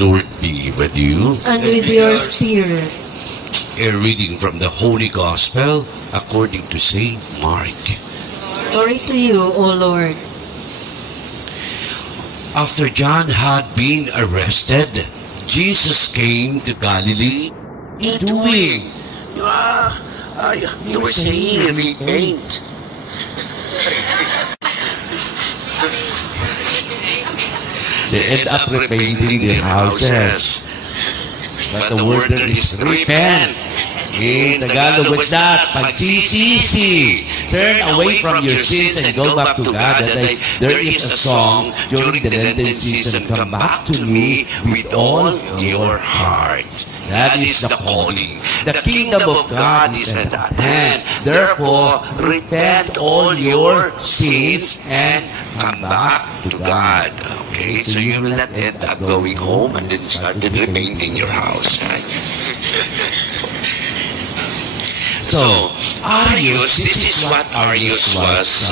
Lord be with you. And with your spirit. A reading from the Holy Gospel according to Saint Mark. Glory to you, O Lord. After John had been arrested, Jesus came to Galilee. Doing? You were saying repent. They end up repainting their houses. But the word there is repent. In Tagalog, what's that? Pagsisisi. Turn away from your sins and go back to God. There is a song during the Lenten season, come back to me with all your heart. That is the calling. The kingdom of God is at hand. Therefore, repent all your sins and come back to God. Okay, so you will not end up going home and then started repainting your house, right? So, Arius, this is what Arius was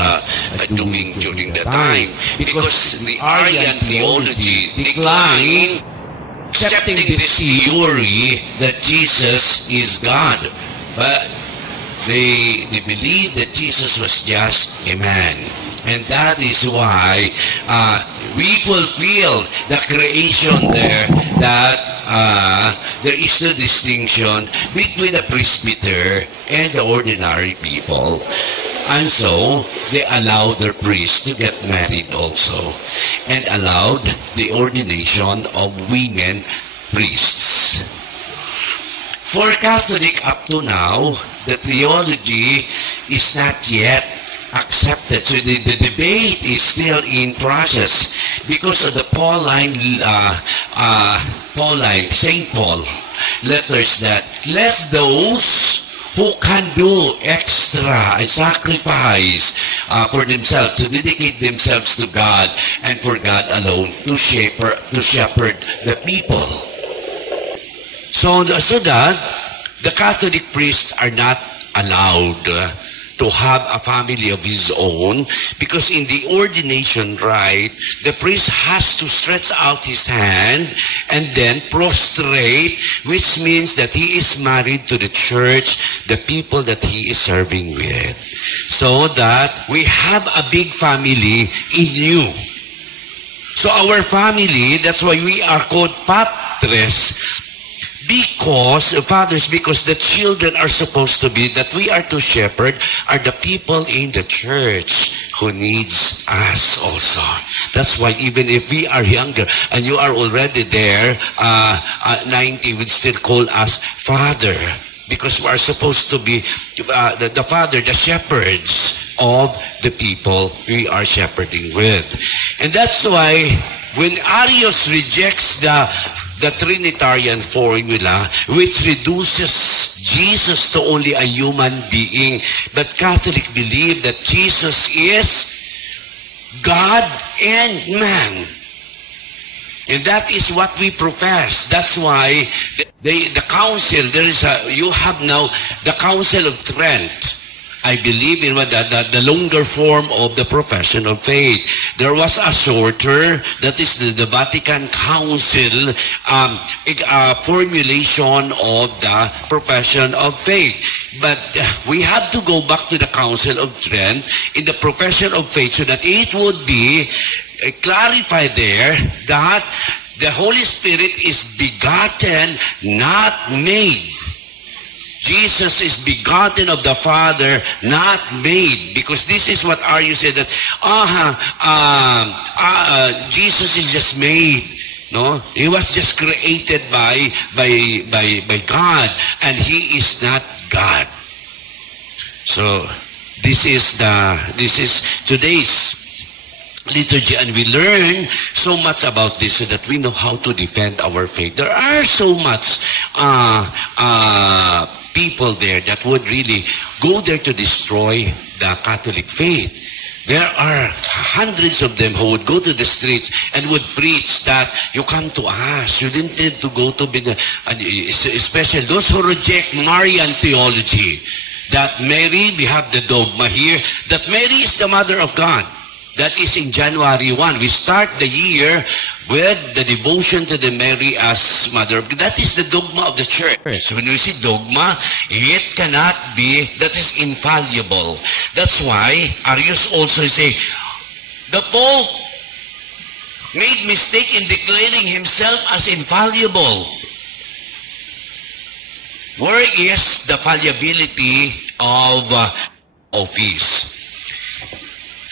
doing during the time. Because the Arian theology declined accepting this theory that Jesus is God. But they believed that Jesus was just a man. And that is why we fulfill the creation there that there is no distinction between a presbyter and the ordinary people. And so, they allowed their priests to get married also, and allowed the ordination of women priests. For Catholic up to now, the theology is not yet accepted. So the debate is still in process because of the Pauline, St. Paul letters that let those who can do extra and sacrifice for themselves, to dedicate themselves to God and for God alone, to shepherd the people. So that the Catholic priests are not allowed to have a family of his own, because in the ordination rite, the priest has to stretch out his hand and then prostrate, which means that he is married to the church, the people that he is serving with. So that we have a big family in you. So our family, that's why we are called patres, because the children are supposed to be, that we are to shepherd, are the people in the church who needs us also. That's why even if we are younger and you are already there, at 90, we'd still call us Father, because we are supposed to be the Father, the shepherds of the people we are shepherding with. And that's why when Arius rejects the Trinitarian formula, which reduces Jesus to only a human being, but Catholic believe that Jesus is God and man. And that is what we profess. That's why the council, you have now the Council of Trent. I believe in the longer form of the profession of faith. There was a shorter, that is the Vatican Council formulation of the profession of faith. But we have to go back to the Council of Trent in the profession of faith, so that it would be clarified there that the Holy Spirit is begotten, not made. Jesus is begotten of the Father, not made. Because this is what Arius said, that Jesus is just made. No, he was just created by God, and he is not God. So this is today's liturgy, and we learn so much about this so that we know how to defend our faith. There are so much people there that would really go there to destroy the Catholic faith. There are hundreds of them who would go to the streets and would preach that you come to us. You didn't need to go to, especially those who reject Marian theology. That Mary, we have the dogma here, that Mary is the mother of God. That is in January 1. We start the year with the devotion to the Mary as Mother. That is the dogma of the church. So when we see dogma, it cannot be, that is infallible. That's why Arius also say, the Pope made mistake in declaring himself as infallible. Where is the fallibility of office?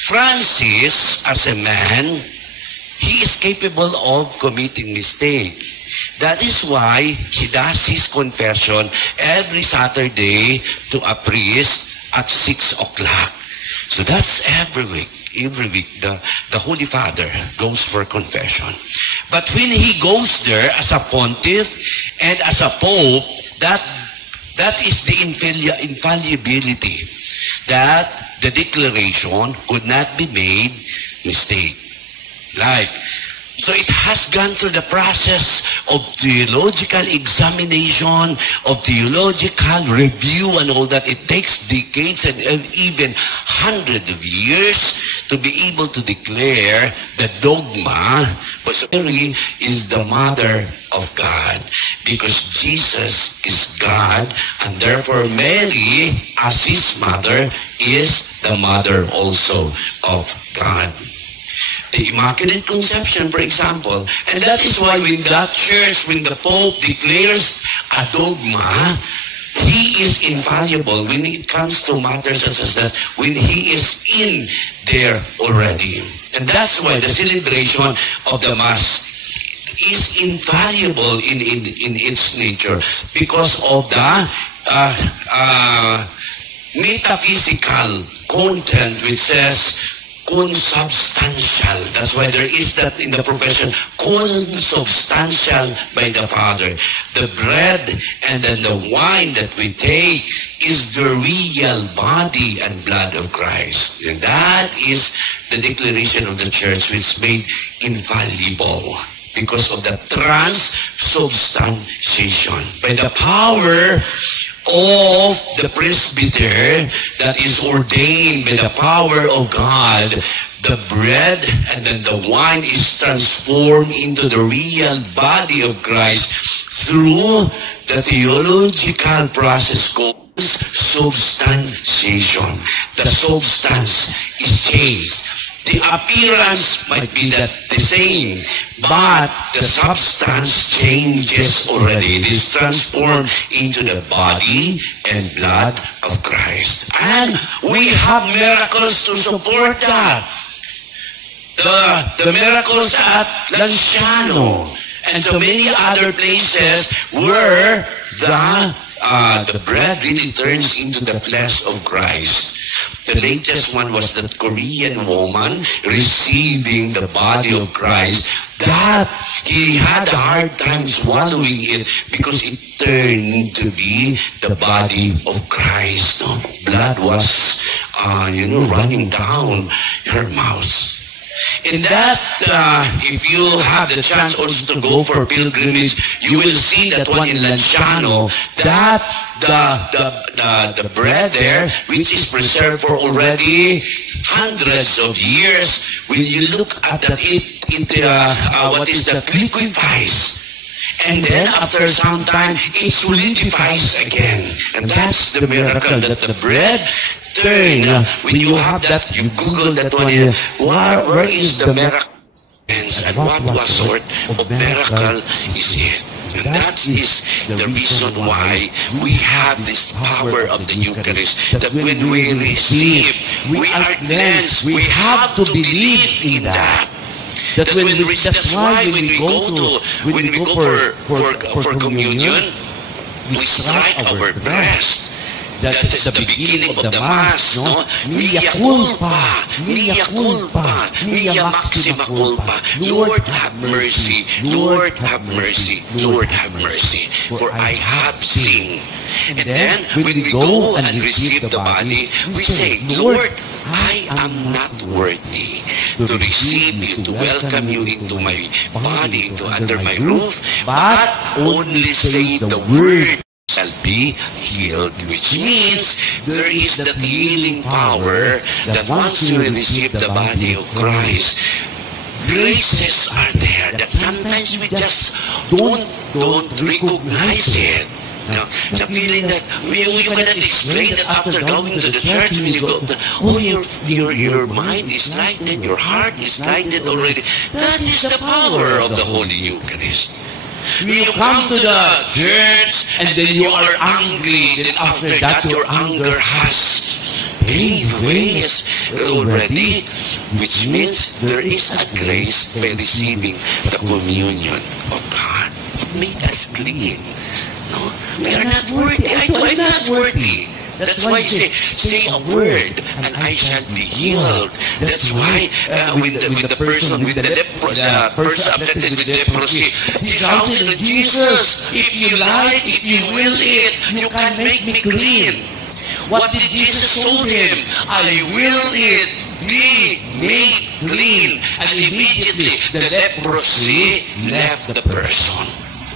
Francis, as a man, he is capable of committing mistake. That is why he does his confession every Saturday to a priest at 6 o'clock. So that's every week. Every week, the Holy Father goes for confession. But when he goes there as a pontiff and as a pope, that is the infallibility. That the declaration could not be made mistake. So it has gone through the process of theological examination, of theological review and all that. It takes decades and even hundreds of years to be able to declare the dogma, but Mary is the mother of God, because Jesus is God, and therefore Mary, as his mother, is the mother also of God. The Immaculate Conception, for example, and that is why when that church, when the Pope declares a dogma, he is infallible when it comes to matters such as that, when he is in there already. And that's why the celebration of the Mass is infallible in its nature, because of the metaphysical content which says consubstantial. That's why there is that in the profession, consubstantial by the Father. The bread and then the wine that we take is the real body and blood of Christ. And that is the declaration of the church, which is made infallible because of the transubstantiation. By the power of the presbyter that is ordained by the power of God, the bread and then the wine is transformed into the real body of Christ through the theological process called substantiation. The substance is changed. The appearance might be the same, but the substance changes already. It is transformed into the body and blood of Christ. And we have miracles to support that. The miracles at Lanciano and so many other places where the bread really turns into the flesh of Christ. The latest one was that Korean woman receiving the body of Christ, that he had a hard time swallowing it because it turned to be the body of Christ. No? Blood was, running down her mouth. In that, if you have the chance also to go for pilgrimage, you will see that one in Lanciano, that the bread there, which is preserved for already hundreds of years, when you look at that, it liquefies. And then after some time, it solidifies again. And that's the miracle, that the bread turn. When you have that, you Google that one, where is the miracle? And what sort of miracle is it? And that is the reason why we have this power of the Eucharist, that when we receive, we are cleansed. We have to believe in that. That's why when we go for communion, we strike our breast. That is the beginning of the Mass, no? Mea culpa, mea culpa, mea maxima culpa. Lord, have mercy. Lord, have mercy. Lord, have mercy. For I have sinned. And then, when we go and receive the body, we say, Lord, I am not worthy to receive you, to welcome you into my body, under my roof, but only say the words, shall be healed, which means there is that healing power that once you receive the body of Christ, graces are there that sometimes we just don't recognize it. No, the feeling that you cannot explain that after going to the church when you go, oh, your mind is lightened, your heart is lightened already. That is the power of the Holy Eucharist. When you come to the church and then you are angry, then after that your anger has paved ways already, which means there is a grace by receiving the communion of God. It made us clean. No? We are not worthy. I'm not worthy. That's why you say a word and I shall be healed. That's why with the person afflicted with leprosy, he shouted to Jesus, if you like, if you will it, you can make me clean. What did Jesus told him? I will it, be made clean. And immediately the leprosy left the person.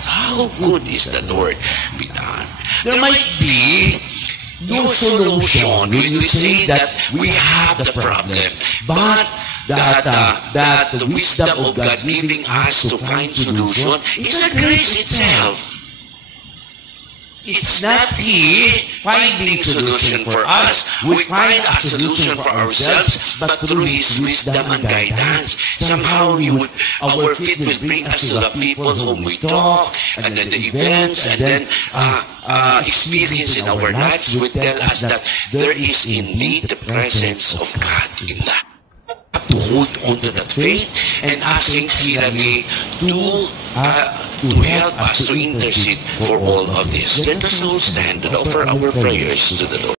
How good is the Lord be done? There might be no solution when we say that we have the problem, but that the wisdom of God giving us to find solution is a grace itself. It's not He finding solution for us. We find a solution for ourselves, but through His wisdom and guidance. Somehow our feet will bring us to the people whom we talk, and then the events, and then experience in our lives will tell us that there is indeed the presence of God in that. To hold on to that faith and asking Kirani to help us to intercede for all of this. Let us all stand and offer our prayers to the Lord.